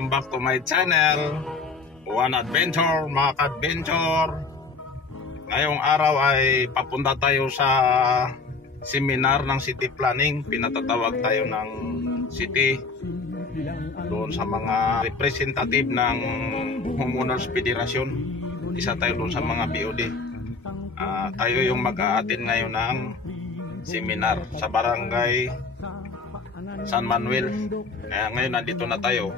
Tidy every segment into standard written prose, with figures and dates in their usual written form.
Welcome back to my channel, One Adventure, mga ka-adventure. Ngayong araw ay papunta tayo sa seminar ng city planning. Pinatatawag tayo ng city doon sa mga representative ng Homeowners Federation. Isa tayo doon sa mga BOD. Tayo yung mag-a-attend ngayon ng seminar sa barangay San Manuel. Kaya ngayon nandito na tayo.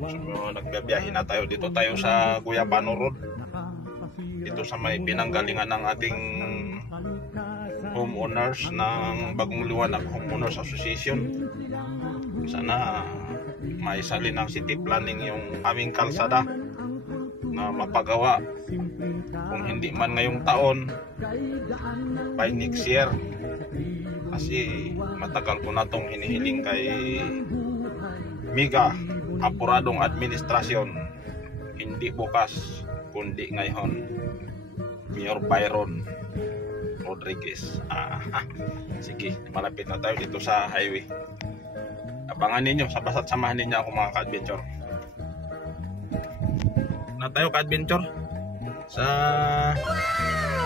So, nagbibiyahe na tayo. Dito tayo sa Guyabano Road. Dito sa may pinanggalingan ng ating homeowners ng Bagong Liwanag Homeowners Association. Sana maisalin ng city planning yung aming kalsada na mapagawa. Kung hindi man ngayong taon, by next year. Kasi matagal ko na itong hinihiling kay Miga Apuradong Administrasyon. Hindi bukas kundi ngayon, Mayor Byron Rodriguez. Sige, malapit na tayo dito sa highway. Abangan ninyo, basta't samahan ninyo ako mga ka-adventure. Na tayo ka-adventure sa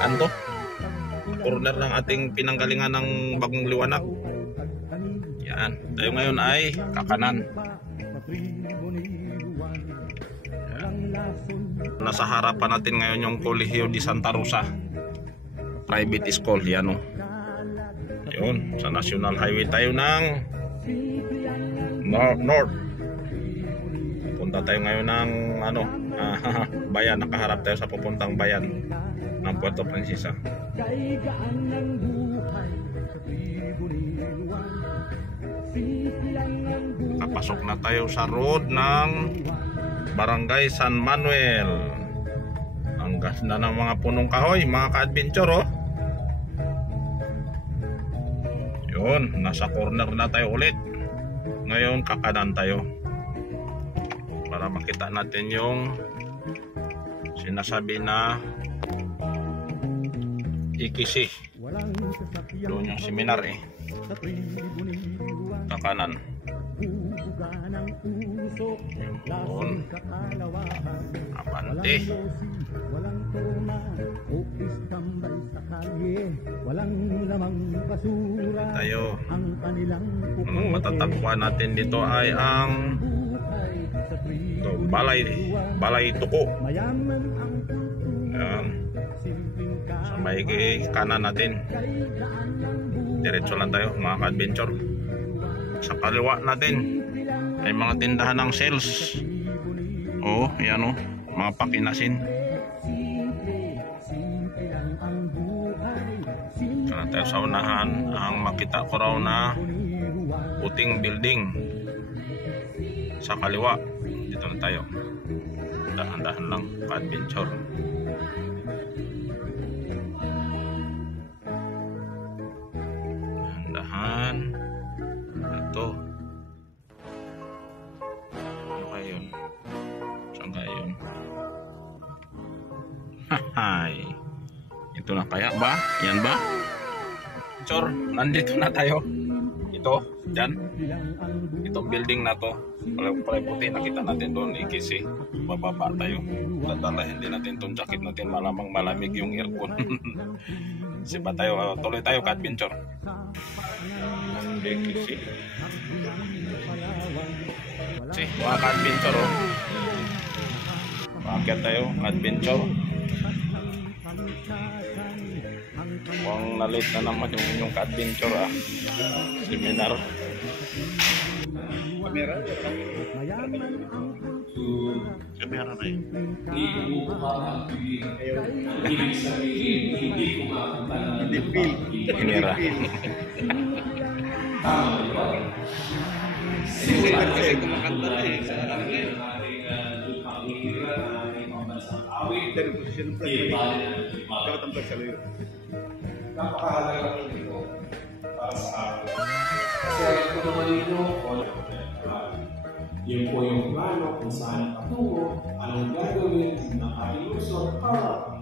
kanto corner ng ating pinanggalingan ng Bagong Liwanag. Yan, tayo ngayon ay kakanan. Yan. Nasa harapan natin ngayon yung Colegio de Santa Rosa Private School. Yan o. Yun, sa National Highway tayo ng North. Punta tayo ngayon ng bayan. Nakaharap tayo sa pupuntang bayan ng Puerto Princesa. Kapasok na tayo sa road ng Barangay San Manuel. Ang ganda ng mga punong kahoy, mga ka-adventure oh. Yun, nasa corner na tayo ulit. Ngayon kakanan tayo para makita natin yung sinasabi na Ikisi. Doon yung seminar eh. Kakanan. Yun. Abante. Tayo. Ang matatagpuan natin dito ay ang Balay Tuko. Ayan. So may kanan natin. Diretso lang tayo mga ka-adventure. Sa kaliwa natin ay mga tindahan ng sales. Oh, yan oh, mga pakinasin. Sana tayo sa unahan. Ang makita ko raw na puting building. Sa kaliwa, dito na tayo. Dahan-dahan lang ka-adventure. Dahan-dahan. Ito. Ano kaya yun? Saan kaya yun? Hahay. Ito na kaya ba? Yan ba? Chor, nandito na tayo. Ito, dyan. Itong building na to. Palay puti, nakita natin doon. Ikisi. Bababa tayo. Dadalahin din natin itong jacket natin. Malamang malamig yung aircon. Siba tayo, tuloy tayo ka-adventure. Ikisi. Mga ka-adventure oh. Maakyat tayo, ka-adventure. Mukhang nalit na naman yung ka-adventure seminar. Kamera na yun. Kamera. Kasi kumakanta na eh. Dari posisyon ng presidente. Katampag sa layo. Napakahalaga ito para sa akin. Kasi ito naman ito, yun po yung plano kung saan patungo, anong gagawin ng ating lungsod para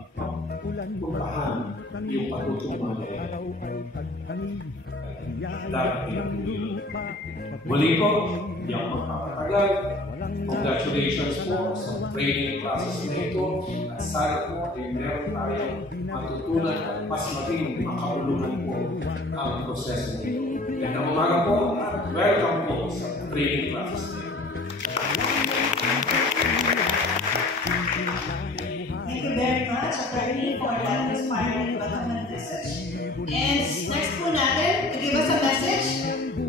puntahan yung patutungan na darating. Muli po, hindi ako magpapatagal. Congratulations po sa training process na ito. At sana po ay meron tayong matutunan at mas maging makaulungan po ang proseso nito. Gandang umaga po at welcome po sa training process na ito. Thank you very much, Attorney, for that inspiring welcome message. And next po natin, to give us a message,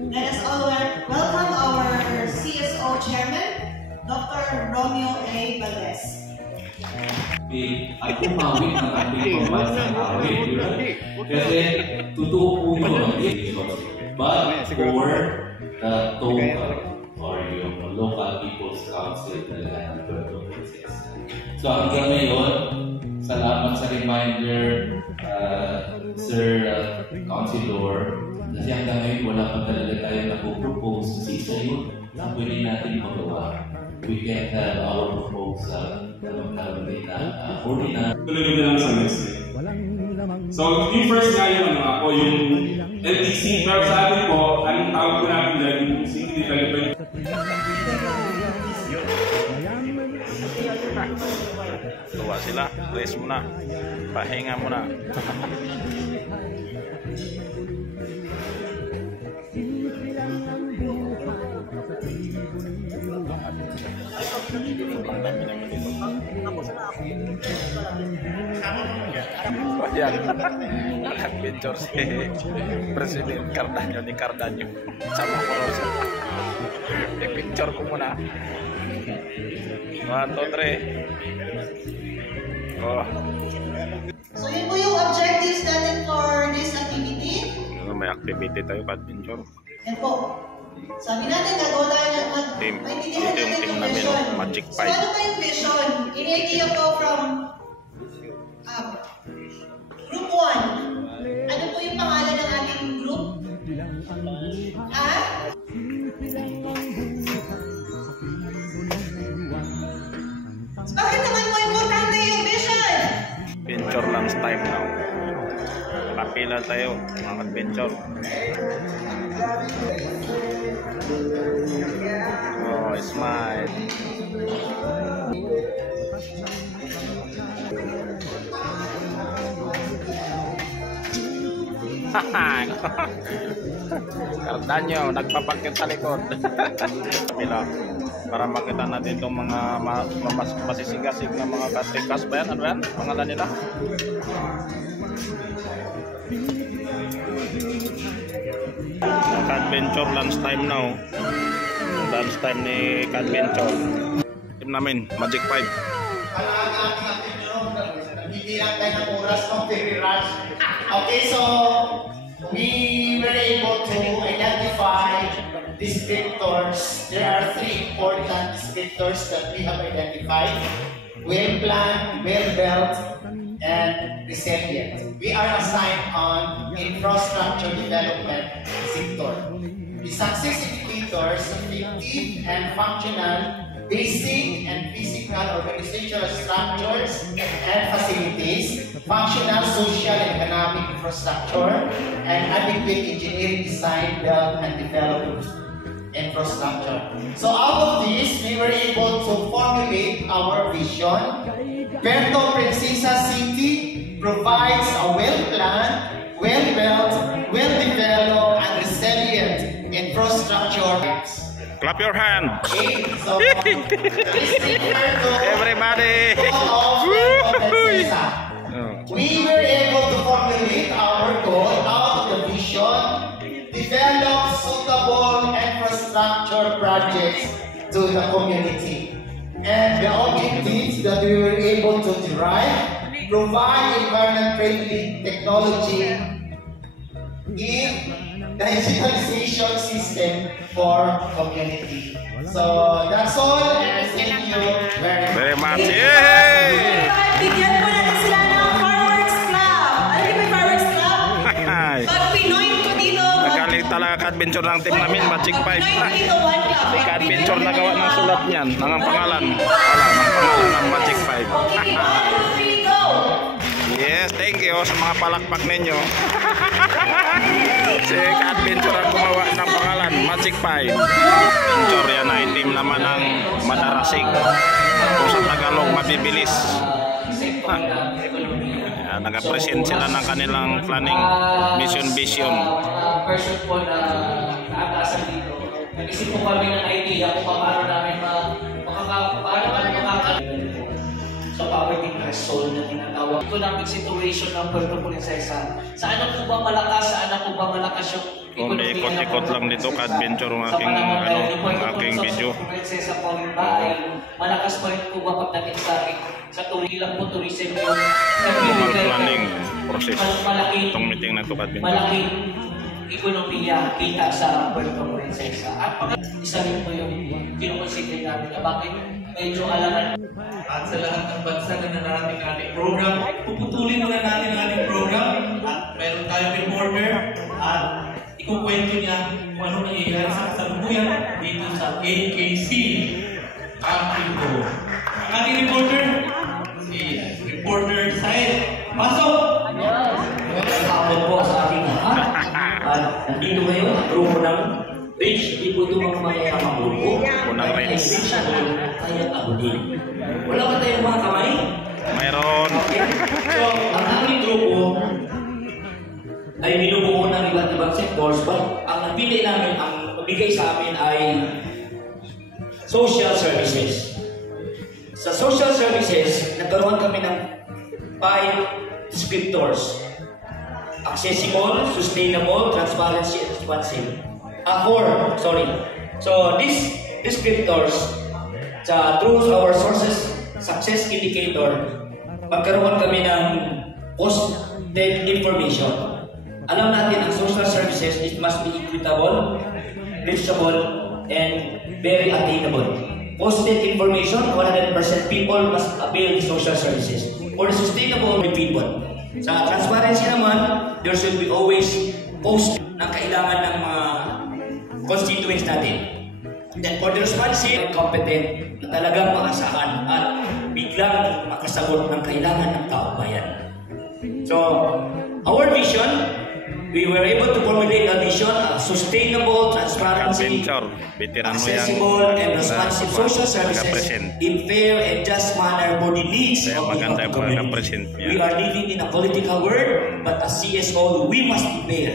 let us all welcome our CSO Chairman, Dr. Romeo A. Valdez. At pumawin ang ating pambansang awit, di ba? Kasi totoo po yun, but for the total or yung local people's council talaga ng Puerto Princesa. So hanggang ngayon, salamat sa reminder, Sir Councilor, kasi hanggang ngayon wala pa talaga tayo napopropose kasi isa yun na pwede natin magawa. We can have our proposal na magkaroon din na ordinary. Tuloy na lang sa message. So, yung first nga yung ako, yung LTC, pero sa atin po, anong tawag po natin dahil yung city development. Tuwa sila, rest muna, pahinga muna. Yan, nag-picture si President Cardanyo ni Cardanyo sa mga korosyon. I-picture ko muna. 1, 2, 3. Oh. So yun po yung objectives natin for this activity. May activity tayo, adventure. Yan po. Sabi natin, gagawa tayo Team. maintindihan Ito yung natin team yung namin, vision. Magic So 5. ano ba yung vision? Ini-idea ko from Group 1. Ano po yung pangalan ng ating group? Bakit naman mo importante yung vision? Adventure lunch time now. Kapila tayo, mga adventure. Oh, smile. Cardanyo, nagpapakit sa likod. Kapila, para makita natin itong mga masisigasig na mga kasikas ba yan? Ano yan? Pangalan nila? Adventure lunch time now. Lunch time ni Adventure. Team namin, Magic 5. Nabibilang tayo ng oras ng very rush. Okay, so we were able to identify descriptors. There are 3 important descriptors that we have identified: well-planned, well-built, and resilient. We are assigned on infrastructure development sector. The success indicators, effective and functional, basic and physical organizational structures and facilities, functional social and economic infrastructure, and adequate engineering design, build, and develop infrastructure. So out of this, we were able to formulate our vision. Puerto Princesa City provides a well-planned, well-built, well-developed, and resilient infrastructure. Clap your hand. Okay, so Everybody. We were able to formulate our goal out of the vision, develop suitable infrastructure projects to the community. And the objectives that we were able to derive: provide environment-friendly technology in digitalization system for community. So that's all, and thank you Very much. much. Yay! Bigyan po natin sila ng Fireworks Club. Ano yung Fireworks Club? Pag Pinoy ko dito, Nagaling talaga ka-adventure ng team namin, Magic 5. Pinoy ko dito, 1 club. Si ka-adventure na gawa ng sulat niyan, ng pangalan. Wala, ng pangalan ng Magic 5. Okay, 1, 2, 3, go! Yes, thank you sa mga palakpak ninyo. Si ka-adventure ang gumawa ng pangalan, Magic Magic 5. Venture yan ay team naman ng Madarasig. Kung sa Tagalog, mabibilis. Nag-present sila ng kanilang planning vision. Person po na naatasan dito. Nag-isip po kami ng idea kung paano namin sa poverty threshold na tinatawag. Economic situation ng Puerto Princesa. Saan na po ba malakas? Saan na po ba malakas yung ekonomiya? Ikot-ikot lang dito ka-adventure ng aking video. Princesa po rin ba ay malakas pa rin po ba pagdating sa tuloy lang po tourism yung planning process. Itong meeting na ito ka-adventure. Malaking ekonomiya kita sa Puerto Princesa. At isa rin po yung kinukonsider namin na bakit medyo alangan. At sa lahat ng bansa na nanarating ang ating program, puputulin muna natin ang ating program at meron tayong reporter at ikukwento niya kung ano nangyayari sa kasalukuyan dito sa AKC Activo. Ang ating reporter, si Reporter Saed. Pasok! Hapon po sa ating lahat. At nandito ngayon ang grupo ng rich. Hindi po ito mga mayayamang grupo. Unang rich. Kaya abudin. Wala ba tayong mga kamay? Mayroon. So, ang aming grupo ay binubuo ng iba't ibang sectors, but ang napili namin, ang mabigay sa amin ay social services. Sa social services, nagkaroon kami ng 5 descriptors. Accessible, sustainable, transparency, and responsive. 4, sorry. So, these descriptors, through our sources, success indicator, magkaroon kami ng post-dead information. Alam natin ang social services, it must be equitable, reachable, and very attainable. Post-dead information, 100% people must avail the social services. For the sustainable people, sa transparency naman, there should be always post na kailangan ng mga constituents natin. Then for the responsive, competent na talagang maasahan at biglang makasagot ng kailangan ng taong bayan. So, our vision, we were able to formulate a vision of sustainable, transparency, accessible, and responsive social services in fair and just manner for the needs of the community. We are living in a political world, but as CSO, we must be fair.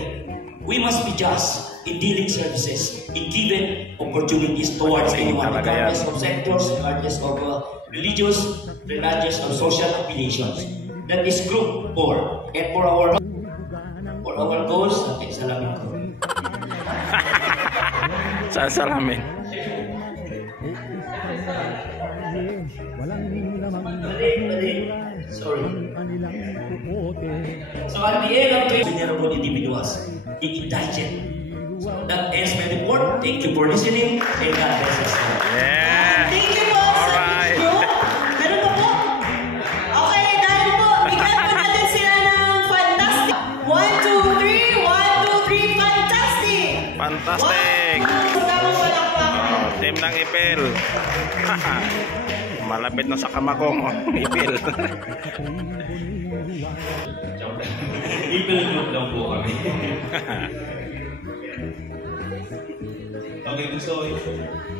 We must be just in dealing services, in giving opportunities towards anyone, regardless of sectors, regardless of religious, regardless of social affiliations. That is group 4. And for our goals, salamin ko. Saan salamin? Sorry. So at the end of the vulnerable individuals, the indigent. So that ends my report. Thank you for listening, and God bless us. Yeah. Thank you po sa group. Meron pa po? Okay, dahil po, bigyan po natin sila ng fantastic. 1, 2, 3, 1, 2, 3, fantastic! Fantastic! Team ng Ipil. Malapit na sa kamakong Ipil. Ipil group lang po kami. Okay, so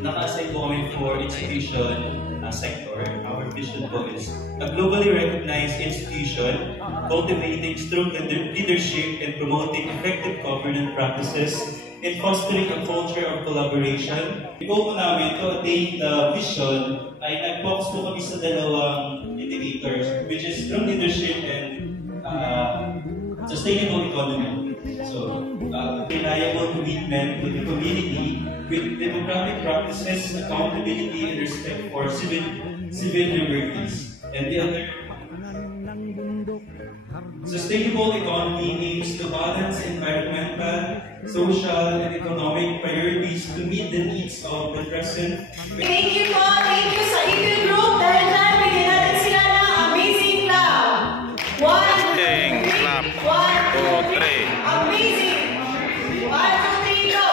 naka-assign po kami for institution sector. Our vision po is a globally recognized institution cultivating strong leadership and promoting effective governance practices and fostering a culture of collaboration. Yung goal po namin to attain the vision ay nag-focus po kami sa dalawang indicators, which is strong leadership and sustainable economy. So, reliable commitment to the community with democratic practices, accountability, and respect for civil liberties. And the other, sustainable economy aims to balance environmental, social, and economic priorities to meet the needs of the present. Thank you po. Thank you sa Ipil Group. Dahil na, bigyan natin sila ng amazing clap. 1, 2, 3. 1, 2, 3. Amazing. 1, 2, 3, go.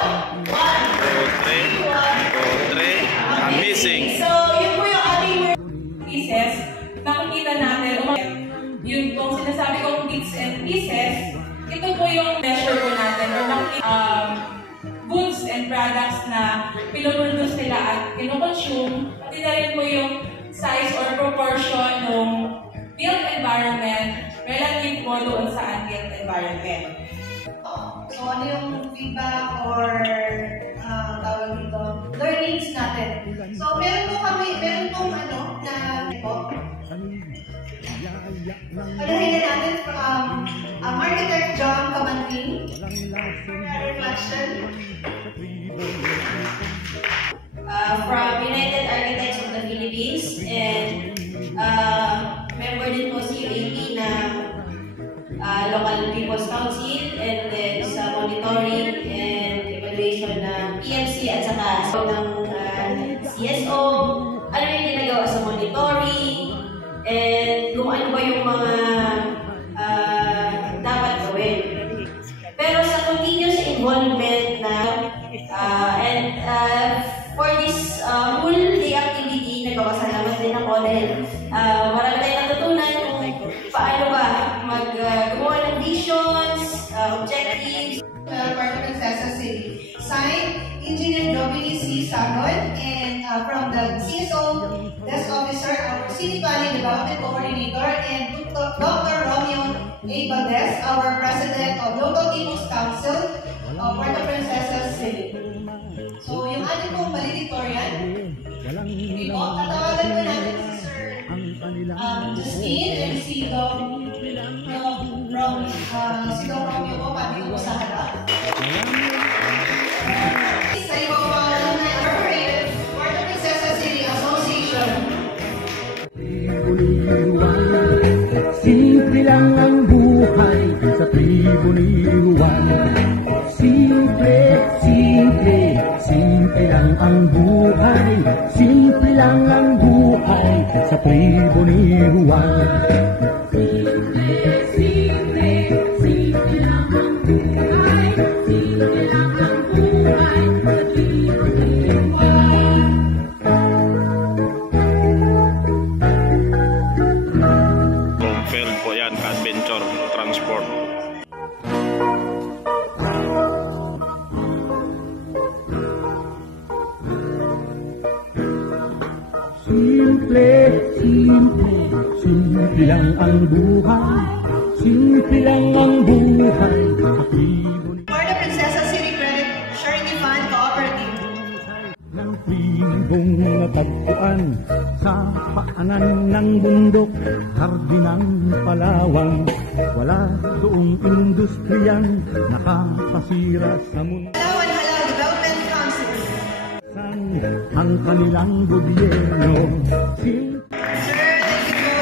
1, 2, 3. Amazing. So, yun po yung ating pieces, nakikita natin, yun kung sinasabi kong bits and pieces, ito po yung measure po natin, or goods and products na pinoproduce nila at kinoconsume, pati na rin po yung size or proportion ng built environment relative po doon sa unbuilt environment. So ano yung feedback or tawag dito, learnings natin. So meron pong na po. Palahin na natin from Architect John Kamanting. Reflection. From United Architects of the Philippines and member din po si UAP na Local People's Council and then sa monitoring and evaluation ng PMC at saka ng CSO, ano yung ginagawa sa monitoring and kung ano ba yung mga dapat gawin. Pero sa continuous involvement na for this whole day activity, nagpapasalamat din ako dahil marami tayong natutunan kung paano ba gumawa ng visions, objectives. Puerto Princesa City. Signed, Engineer Dominic C. Sagon, and from the CSO Desk Officer, our City Planning Development Coordinator, and Dr. Romeo A. Valdez, our President of Local People's Council of Puerto Princesa City. So, yung ating pong valedictorian, tatawagan po natin si Sir Justine and si Dom Romeo po, pati po sa harap. Sa ibang mga incorporated Puerto Princesa City Association. Simple lang ang buhay sa tribo ni Juan. Simple, simple, simple lang ang buhay. Simple lang ang buhay sa tribo ni Juan. Fulfilled po yan, Adventure Transport. Simple, simple, simple lang ang buhay. Simple lang ang buhay sa tribo ni Puerto Princesa City Credit Surety Fund Cooperative. ng tribong natagpuan sa paanan ng bundok, hardin ng Palawan. Wala doong industriyang nakapasira sa mundo. Palawan Halal Development Council. Ang kanilang gobyerno. Sir, thank you po.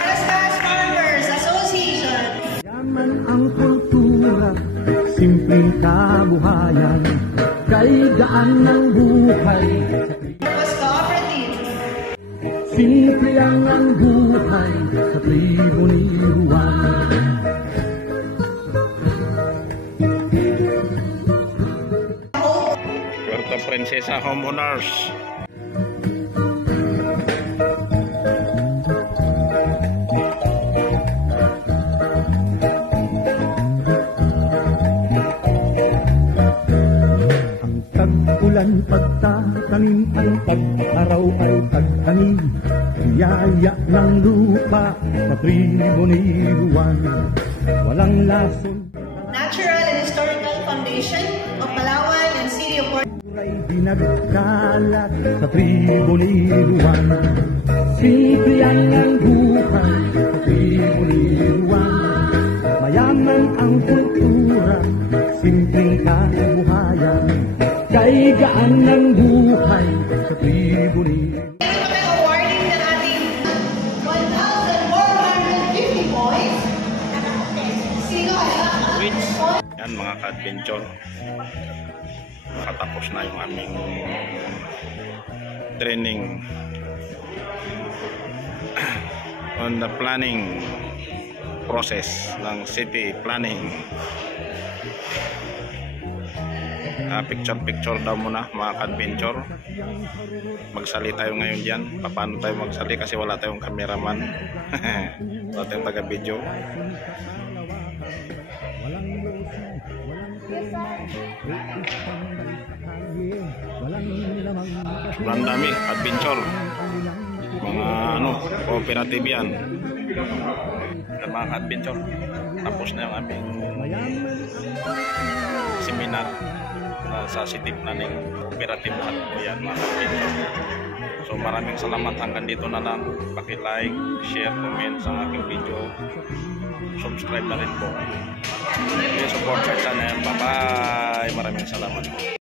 Rastas Farmers Association. Yaman ang kultura, simpleng kabuhayan, kay gaan ng buhay. Purpose Cooperative. Simple lang ang buhay sa tribo ni Juan. Puerto Princesa Homeowners. Ang tag-ulan pagtatanim, ang tag-araw ay tag-tanim. Biyaya ng lupa sa tribo ni Juan. Walang lason Natural and Historical Foundation of Palawan and City of Puerto. ay binagkalat sa tribo ni Juan. Simple lang ang buhay sa tribo ni Juan. Mayaman ang kultura, simpleng kabuhayan, kay gaan ng buhay sa tribo ni Juan. Meron kami awarding ng ating 1,450 points. Sino kaya? Yan mga ka-adventure. Nakatapos na yung aming training on the planning process ng city planning. Picture daw muna mga ka-adventure. Magsali tayo ngayon dyan. Paano tayo magsali kasi wala tayong cameraman. Wala tayong taga-video. Sobrang dami, adventure. Mga cooperative yan. Mga adventure. Tapos na yung aming seminar sa city planning cooperative lahat po yan, mga adventure. So maraming salamat, hanggang dito na lang. Paki-like, share, comment sa aking video. Subscribe na rin po. Please support my channel. Bye-bye. Maraming salamat po.